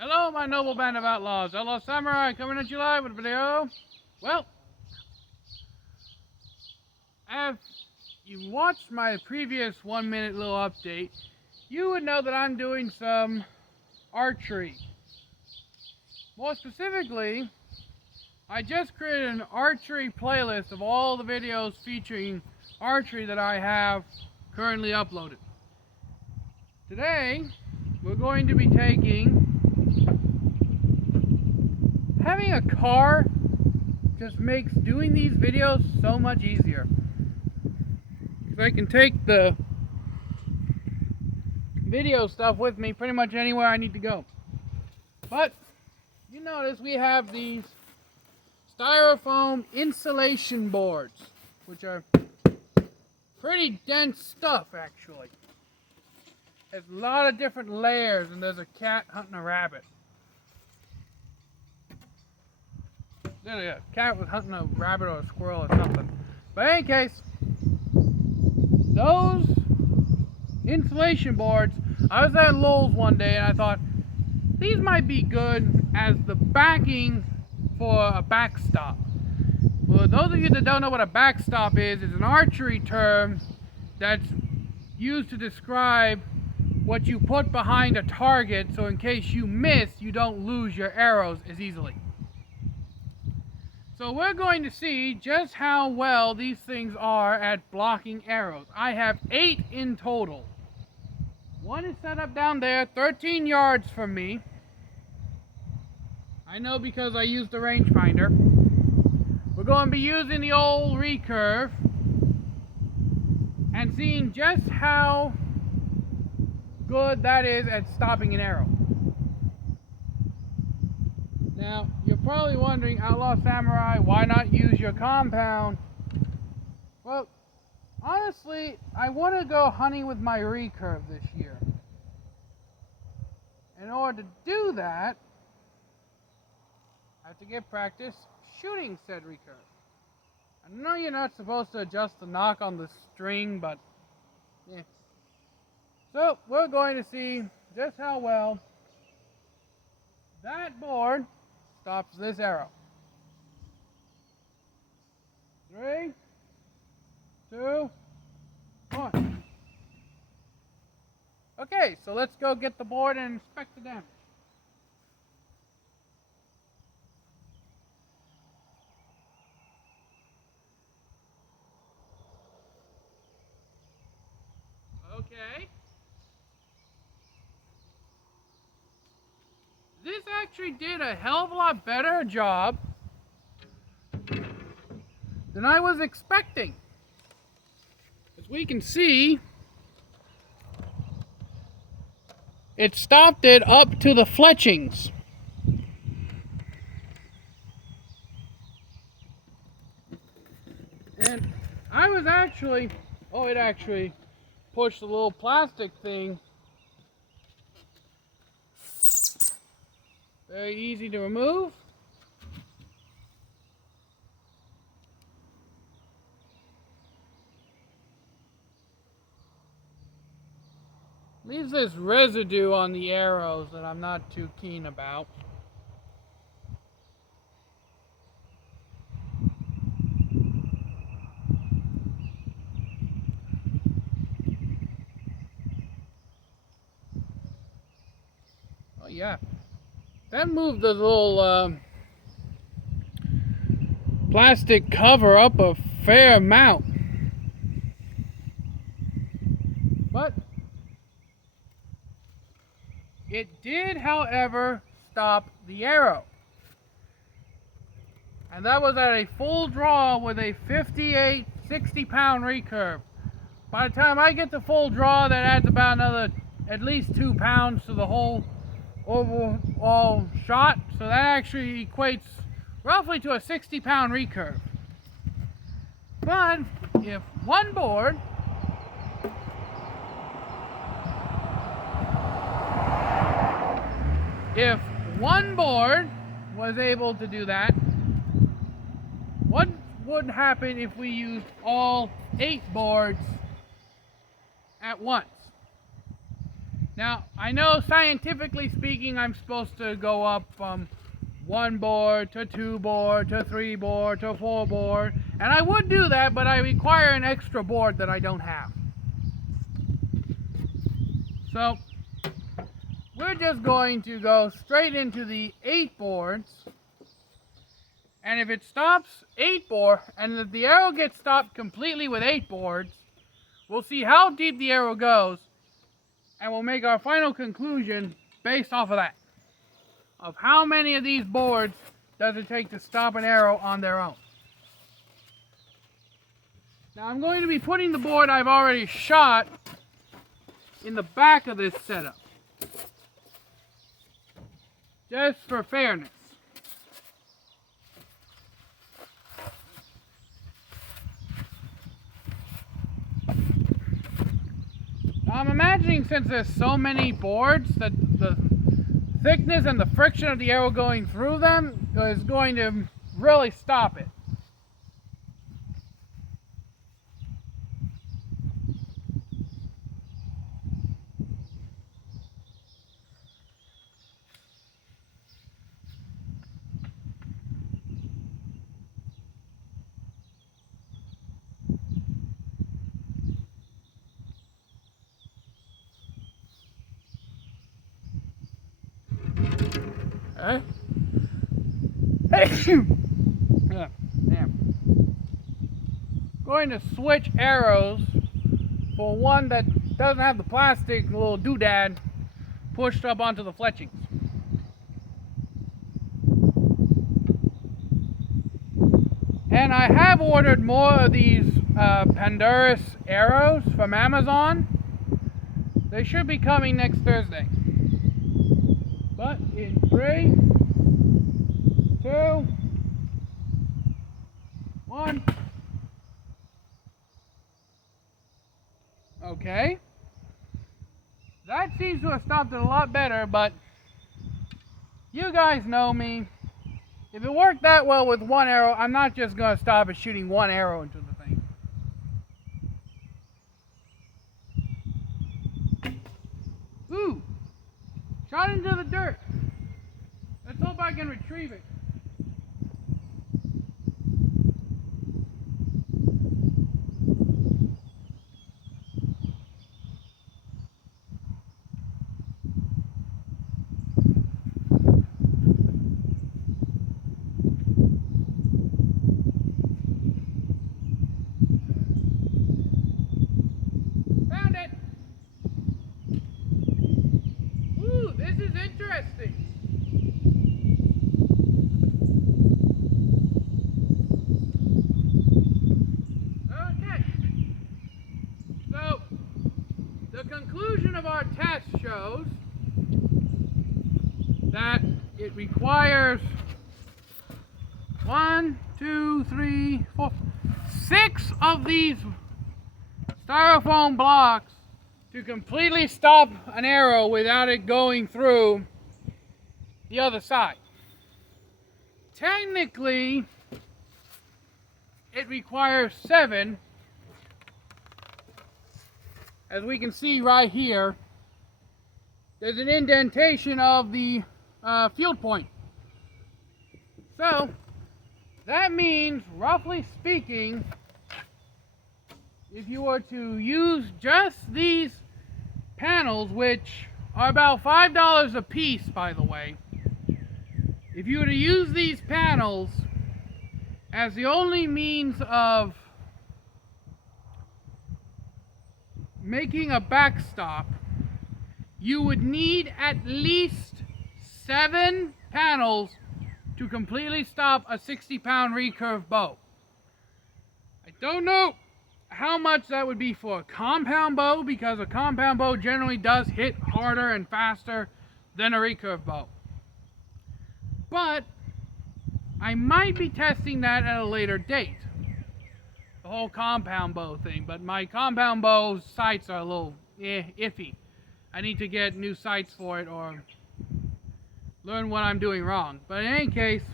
Hello, my noble band of outlaws. Outlaw Samurai coming at you live with a video. Well, if you watched my previous 1-minute little update, you would know that I'm doing some archery. More specifically, I just created an archery playlist of all the videos featuring archery that I have currently uploaded. Today, we're going to be having a car just makes doing these videos so much easier. Because I can take the video stuff with me pretty much anywhere I need to go. But you notice we have these styrofoam insulation boards, which are pretty dense stuff actually. There's a lot of different layers, and there's a cat hunting a rabbit. There, a cat was hunting a rabbit or a squirrel or something. But in any case, those insulation boards, I was at Lowe's one day and I thought, these might be good as the backing for a backstop. Well, those of you that don't know what a backstop is, it's an archery term that's used to describe what you put behind a target so in case you miss, you don't lose your arrows as easily. So we're going to see just how well these things are at blocking arrows. I have 8 in total. One is set up down there, 13 yards from me. I know because I used the rangefinder. We're going to be using the old recurve and seeing just how good that is at stopping an arrow. Now, you're probably wondering, Outlaw Samurai, why not use your compound? Well, honestly, I want to go hunting with my recurve this year. In order to do that, I have to get practice shooting said recurve. I know you're not supposed to adjust the knock on the string, but yeah. So, we're going to see just how well that board stops this arrow. 3, 2, 1. Okay, so let's go get the board and inspect the damage. Okay. This actually did a hell of a lot better job than I was expecting. As we can see, it stopped it up to the fletchings. And I was actually, it actually pushed the little plastic thing. Very easy to remove. Leaves this residue on the arrows that I'm not too keen about. Oh yeah. That moved the little plastic cover up a fair amount. But it did, however, stop the arrow. And that was at a full draw with a 58, 60-pound recurve. By the time I get to full draw, that adds about another at least 2 pounds to the whole overall shot, so that actually equates roughly to a 60-pound recurve. But if one board was able to do that, what would happen if we used all 8 boards at once? Now, I know scientifically speaking, I'm supposed to go up from 1 board to 2 board to 3 board to 4 board, and I would do that, but I require an extra board that I don't have. So, we're just going to go straight into the 8 boards, and if it stops 8 board, and if the arrow gets stopped completely with 8 boards, we'll see how deep the arrow goes, and we'll make our final conclusion based off of that. Of how many of these boards does it take to stop an arrow on their own. Now I'm going to be putting the board I've already shot in the back of this setup, just for fairness. I'm imagining, since there's so many boards, that the thickness and the friction of the arrow going through them is going to really stop it. Okay. Yeah, damn. Going to switch arrows for one that doesn't have the plastic little doodad pushed up onto the fletchings. And I have ordered more of these Pandarus arrows from Amazon. They should be coming next Thursday. But in 3, 2, 1. Okay. That seems to have stopped it a lot better, but you guys know me. If it worked that well with one arrow, I'm not just going to stop at shooting one arrow into the thing. Ooh! Shot into the dirt. Let's hope I can retrieve it. Found it! Ooh, this is interesting. Okay. So, the conclusion of our test shows that it requires 1, 2, 3, 4, 6 of these styrofoam blocks to completely stop an arrow without it going through the other side. Technically, it requires 7, as we can see right here. There's an indentation of the field point. So, that means, roughly speaking, if you were to use just these panels, which are about $5 a piece, by the way, if you were to use these panels as the only means of making a backstop, you would need at least 7 panels to completely stop a 60-pound recurve bow. I don't know how much that would be for a compound bow, because a compound bow generally does hit harder and faster than a recurve bow. But I might be testing that at a later date, the whole compound bow thing. But my compound bow sights are a little iffy. I need to get new sights for it or learn what I'm doing wrong. But in any case,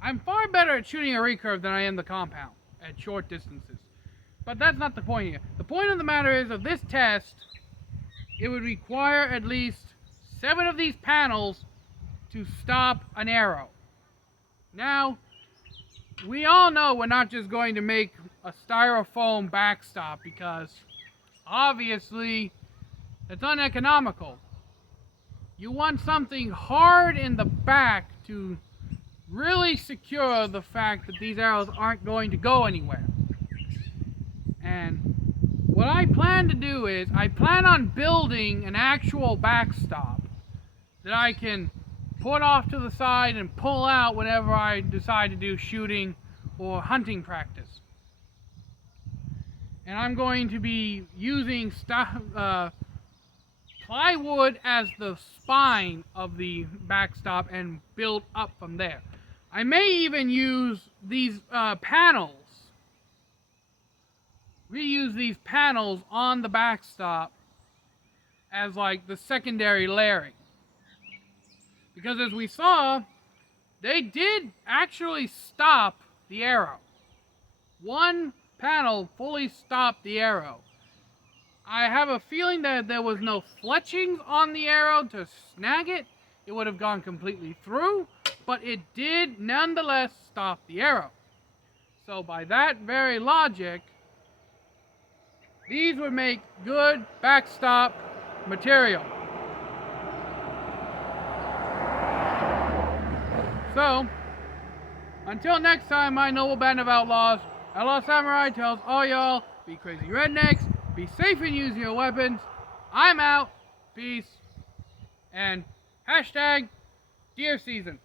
I'm far better at shooting a recurve than I am the compound at short distances. But that's not the point here. The point of the matter is, of this test, it would require at least 7 of these panels to stop an arrow. Now, we all know we're not just going to make a styrofoam backstop because obviously it's uneconomical. You want something hard in the back to really secure the fact that these arrows aren't going to go anywhere. And what I plan to do is, I plan on building an actual backstop that I can put off to the side and pull out whenever I decide to do shooting or hunting practice. And I'm going to be using plywood as the spine of the backstop and build up from there. I may even use these panels, reuse these panels on the backstop as like the secondary layering. Because as we saw, they did actually stop the arrow. One panel fully stopped the arrow. I have a feeling that if there was no fletchings on the arrow to snag it, it would have gone completely through, but it did nonetheless stop the arrow. So by that very logic, these would make good backstop material. So, until next time, my noble band of outlaws, Outlaw Samurai tells all y'all, be crazy rednecks, be safe in using your weapons. I'm out. Peace. And hashtag deer season.